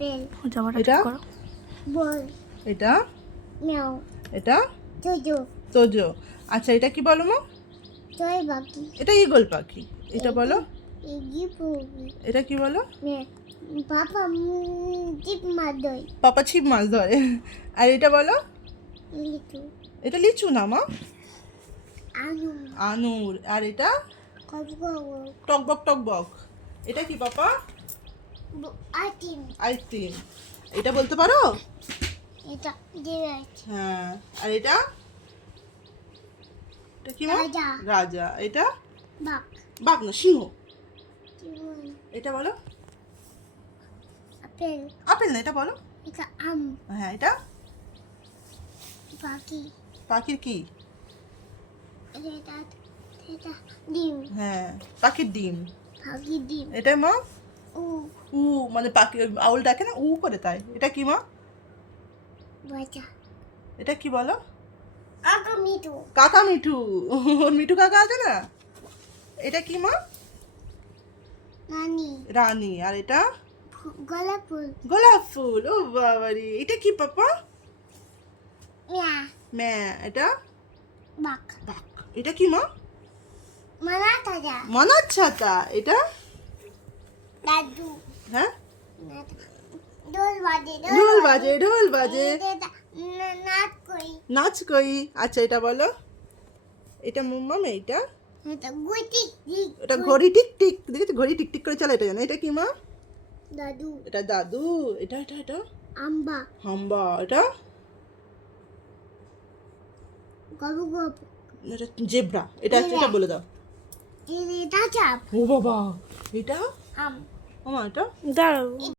Apple জামাটা এটা? ঠিক করো। বল এটা মেও এটা জোজো তোজো। আচ্ছা এটা কি বলো মা? জয় বাকি এটা ঈগল পাখি। এটা বলো। ইগি পুগি এটা কি বলো? নে পাপা জিপ মার দই পাপা ছিপ মাছ ধরে। আর এটা বলো। লিটু এটা লিচু না মা? আলু আনুর। আর এটা কবগো টকবক টকবক। এটা কি পাপা? Item ice cream. এটা বলতে পারো? এটা ডিরেক্ট হ্যাঁ। আর এটা? এটা কি মা? রাজা। রাজা। এটা বাক বাঘ না, সিংহ। চিমন এটা বলো। আপেল আপেল না, এটা বলো। এটা আম হ্যাঁ এটা বাকি পাখির কি? এটা এটা ডিম হ্যাঁ পাখির ডিম। ভাগি ডিম এটা মা? ও উ মানে পাখি আউল ডাকে না উ করে তাই। এটা কি মা? বাচ্চা এটা কি বলো? কাকা মিটু কাকা মিঠু। ওর মিঠু কাকা আছে না? এটা কি মা? নানি রানী। আর এটা গোলাপ ফুল গোলাপ ফুল। ও বাবারি। এটা কি পাপা? মিয়া ম্যা। এটা বাক বাঘ। এটা কি মা? মানা তাজা মনার ছাতা। এটা দাদু হ্যাঁ দোল বাজে ঢোল বাজে ঢোল বাজে। নাচ কই নাচ কই। আচ্ছা এটা বলো। এটা মাম্মা এটা এটা গুটি দিক এটা ঘড়ি টিক টিক দেখেছো ঘড়ি টিক টিক করে চলে এটা জানো। এটা কি মা? দাদু এটা দাদু। এটা এটা এটা আম্বা হাম্বা। এটা গবু গব এটা জেব্রা। এটা এটা বলে দাও। এটা চাপ ও বাবা। এটা আম মামা এটা দাঁড়াও।